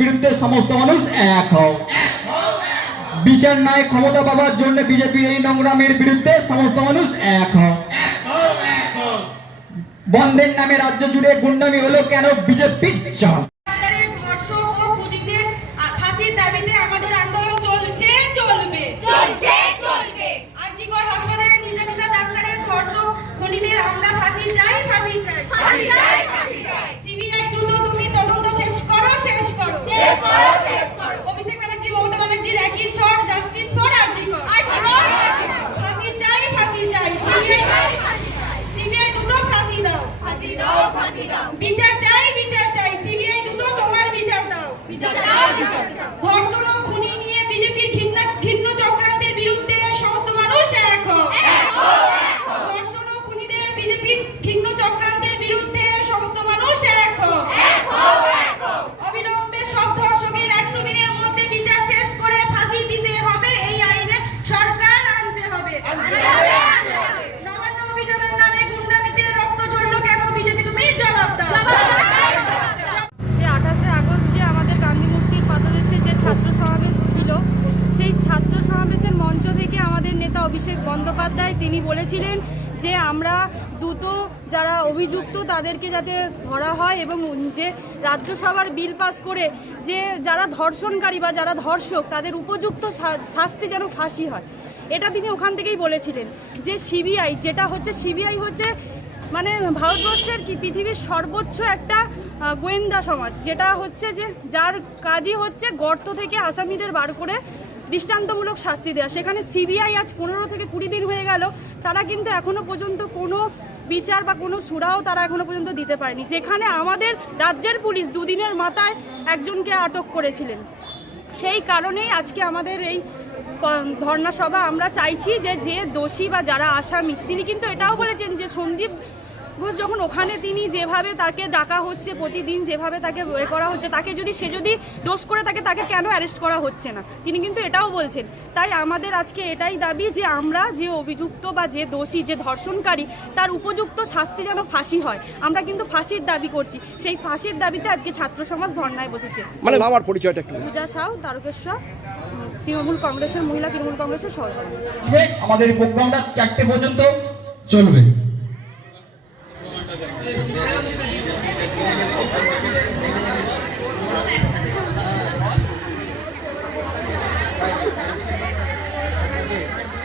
বিরুদ্ধে সমস্ত মানুষ এক হও। বিচার ন্যায় ক্ষমতা পাওয়ার জন্য বিজেপির এই নোংরামের বিরুদ্ধে সমস্ত মানুষ এক হও। বন্ধের নামে রাজ্য জুড়ে গুন্ডামি হলো কেন বিজেপি চাপ আমরা ফাঁসি চাই। ফাঁসি চাই ফাঁসি চাই ফাঁসি চাই সিবিআই দ্রুত তুমি তদন্ত শেষ করো শেষ করো শেষ করো শেষ করো অভিষেক ব্যানার্জি মমতা ব্যানার্জির একই স্বর জাস্টিস ফর আরজিকর আর্জিকর আর্জিকর ফাঁসি চাই ফাঁসি চাই ফাঁসি সিবিআই চাই ফাঁসি চাই সিবিআই দ্রুত ফাঁসি দাও ফাঁসি দাও ফাঁসি দাও বিচার চাই বিচার চাই সিবিআই দ্রুত তোমার বিচার দাও বিচার দাও বিচার দাও ধর্ষণ ও খুনি নিয়ে বিজেপির ঘৃণা ঘৃণ্য চক্রান্তের বিরুদ্ধে সমস্ত মানুষ এক হও। এক হও, এক হও। ধর্ষণ ও খুনিদের বিজেপির ঘৃণ্য চক্রান্তের বিরুদ্ধে সমস্ত মানুষ এক হও। এক হও, এক হও। অবিলম্বে সব ধর্ষকের একশো দিনের মধ্যে বিচার শেষ করে ফাঁসি দিতে হবে এই আইনে সরকার আনতে হবে আনতে হবে, আনতে হবে। নবান্ন অভিযানের নামে গুন্ডামিতে রক্ত ঝরলো কেন বিজেপি তুমি জবাব দাও জবাব দাও, জবাব দাও। যে আঠাশে আগস্ট যে আমাদের গান্ধী মূর্তির পাদদেশে যে ছাত্র সমাবেশ ছিল সেই ছাত্র সমাবেশের মঞ্চ থেকে আমাদের নেতা অভিষেক বন্দ্যোপাধ্যায়, তিনি বলেছিলেন যে আমরা দ্রুত যারা অভিযুক্ত তাদেরকে যাতে ধরা হয় এবং যে রাজ্যসভার বিল পাস করে যে যারা ধর্ষণকারী বা যারা ধর্ষক তাদের উপযুক্ত শাস্তি যেন ফাঁসি হয়। এটা তিনি ওখান থেকেই বলেছিলেন যে সিবিআই, যেটা হচ্ছে সিবিআই হচ্ছে মানে ভারতবর্ষের কি পৃথিবীর সর্বোচ্চ একটা গোয়েন্দা সমাজ, যেটা হচ্ছে যে যার কাজই হচ্ছে গর্ত থেকে আসামিদের বার করে দৃষ্টান্তমূলক শাস্তি দেওয়া সেখানে সিবিআই আজ পনেরো থেকে কুড়ি দিন হয়ে গেল। তারা কিন্তু এখনও পর্যন্ত কোনো বিচার বা কোনো সুরাও তারা এখনও পর্যন্ত দিতে পারেনি। যেখানে আমাদের রাজ্যের পুলিশ দুদিনের মাথায় একজনকে আটক করেছিলেন। সেই কারণেই আজকে আমাদের এই প- ধর্ণা সভা। আমরা চাইছি যে যে দোষী বা যারা আসামি, তিনি কিন্তু এটাও বলেছেন যে সন্দীপ ঘোষ যখন ওখানে তিনি যেভাবে তাকে ডাকা হচ্ছে প্রতিদিন যেভাবে তাকে এ করা হচ্ছে তাকে যদি সে যদি দোষ করে থাকে তাকে কেন অ্যারেস্ট করা হচ্ছে না? তিনি কিন্তু এটাও বলছেন। তাই আমাদের আজকে এটাই দাবি যে আমরা যে অভিযুক্ত বা যে দোষী যে ধর্ষণকারী তার উপযুক্ত শাস্তি যেন ফাঁসি হয়। আমরা কিন্তু ফাঁসির দাবি করছি। সেই ফাঁসির দাবিতে আজকে ছাত্র সমাজ ধর্নায় বসেছে। মানে নাম আর পরিচয়টা একটু পূজা সাউ তারকেশ্বর তৃণমূল কংগ্রেসের মহিলা তৃণমূল কংগ্রেসের সহসভাপতি। আমাদের প্রোগ্রামটা চারটে পর্যন্ত চলবে।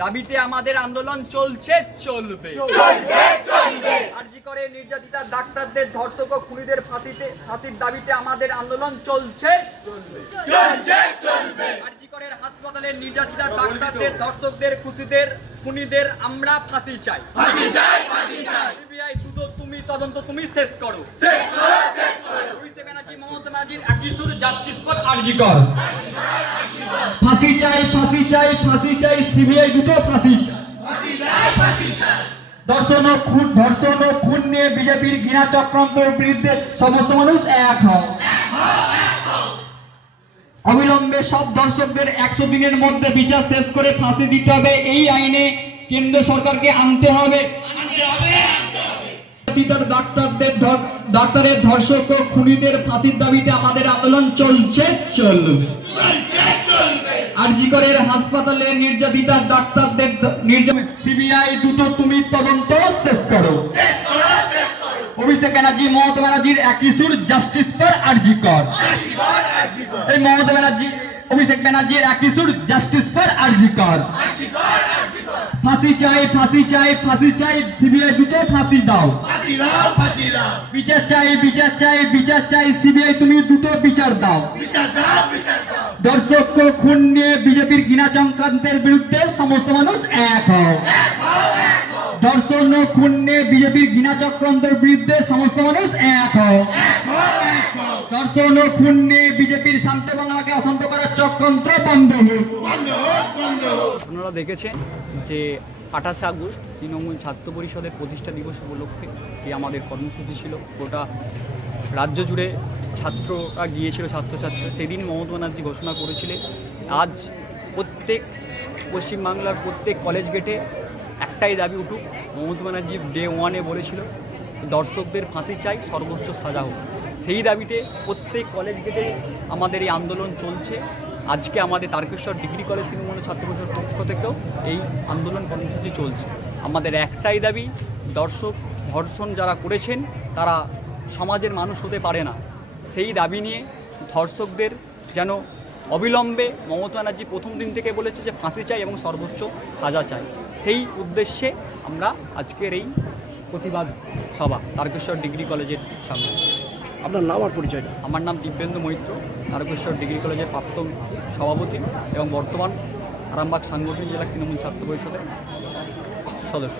দাবিতে আমাদের আন্দোলন চলছে চলবে। আরজি করে নির্যাতিতা ডাক্তারদের ধর্ষক ও খুনিদের ফাঁসিতে ফাঁসির দাবিতে আমাদের আন্দোলন চলছে। চলবে। আরজি করের হাসপাতালের নির্যাতিতা ডাক্তারদের ধর্ষকদের খুশিদের খুনিদের আমরা ফাঁসি চাই। সিবিআই দ্রুত তুমি তদন্ত তুমি শেষ করো। অভিষেক ব্যানার্জি মমতা ব্যানার্জির একই সুর জাস্টিস ফর আরজি কর ফাঁসি চাই ফাঁসি চাই ফাঁসি চাই সিবিআই দুটো ফাঁসি ধর্ষণ ও খুন ধর্ষণ ও খুন নিয়ে বিজেপির ঘৃণা চক্রান্তের বিরুদ্ধে সমস্ত মানুষ এক হও। অবিলম্বে সব দর্শকদের একশো দিনের মধ্যে বিচার শেষ করে ফাঁসি দিতে হবে। এই আইনে কেন্দ্র সরকারকে আনতে হবে। পিতার ডাক্তারদের ডাক্তারের ধর্ষক ও খুনিদের ফাঁসির দাবিতে আমাদের আন্দোলন চলছে চলবে। আরজিকরের হাসপাতালে নির্যাতিতা ডাক্তারদের নির্যাতন সিবিআই দ্রুত তুমি তদন্ত শেষ করো। অভিষেক ব্যানার্জি মমতা ব্যানার্জির সুর জাস্টিস ফর আরজিকর। এই মমতা ব্যানার্জি অভিষেক ব্যানার্জির একই সুর জাস্টিস ফর আরজিকর। ফাঁসি চাই ফাঁসি চাই ফাঁসি চাই সিবিআই দুটো ফাঁসি দাও। বিচার চাই বিচার চাই বিচার চাই সিবিআই তুমি দুটো বিচার দাও। দর্শক খুন নিয়ে বিজেপির ঘৃণা চক্রান্তের বিরুদ্ধে সমস্ত মানুষ এক হও। দর্শন ও খুন নিয়ে বিজেপির ঘৃণা চক্রান্তের বিরুদ্ধে সমস্ত মানুষ এক হও। দর্শন ও খুন নিয়ে বিজেপির শান্ত বাংলাকে অশান্ত করার চক্রান্ত বন্ধ হোক। বন্ধ হোক। আপনারা দেখেছেন যে আঠাশে আগস্ট তৃণমূল ছাত্র পরিষদের প্রতিষ্ঠা দিবস উপলক্ষে যে আমাদের কর্মসূচি ছিল, গোটা রাজ্য জুড়ে ছাত্ররা গিয়েছিল, ছাত্রছাত্রী। সেদিন মমতা ব্যানার্জি ঘোষণা করেছিলেন, আজ প্রত্যেক পশ্চিমবাংলার প্রত্যেক কলেজ গেটে একটাই দাবি উঠুক, মমতা ব্যানার্জি ডে ওয়ানে বলেছিল, দর্শকদের ফাঁসি চাই, সর্বোচ্চ সাজা হোক। সেই দাবিতে প্রত্যেক কলেজ গেটে আমাদের এই আন্দোলন চলছে। আজকে আমাদের তারকেশ্বর ডিগ্রি কলেজ তৃণমূল ছাত্র পরিষদের পক্ষ থেকেও এই আন্দোলন কর্মসূচি চলছে। আমাদের একটাই দাবি, দর্শক ধর্ষণ যারা করেছেন, তারা সমাজের মানুষ হতে পারে না। সেই দাবি নিয়ে ধর্ষকদের যেন অবিলম্বে মমতা ব্যানার্জি প্রথম দিন থেকে বলেছে যে ফাঁসি চাই এবং সর্বোচ্চ সাজা চাই। সেই উদ্দেশ্যে আমরা আজকের এই প্রতিবাদ সভা, তারকেশ্বর ডিগ্রি কলেজের সামনে। আপনার নাম আর পরিচয়টা আমার নাম দিব্যেন্দু মৈত্র তারকেশ্বর ডিগ্রি কলেজের প্রাক্তন সভাপতি এবং বর্তমান আরামবাগ সাংগঠনিক জেলা তৃণমূল ছাত্র পরিষদের সদস্য।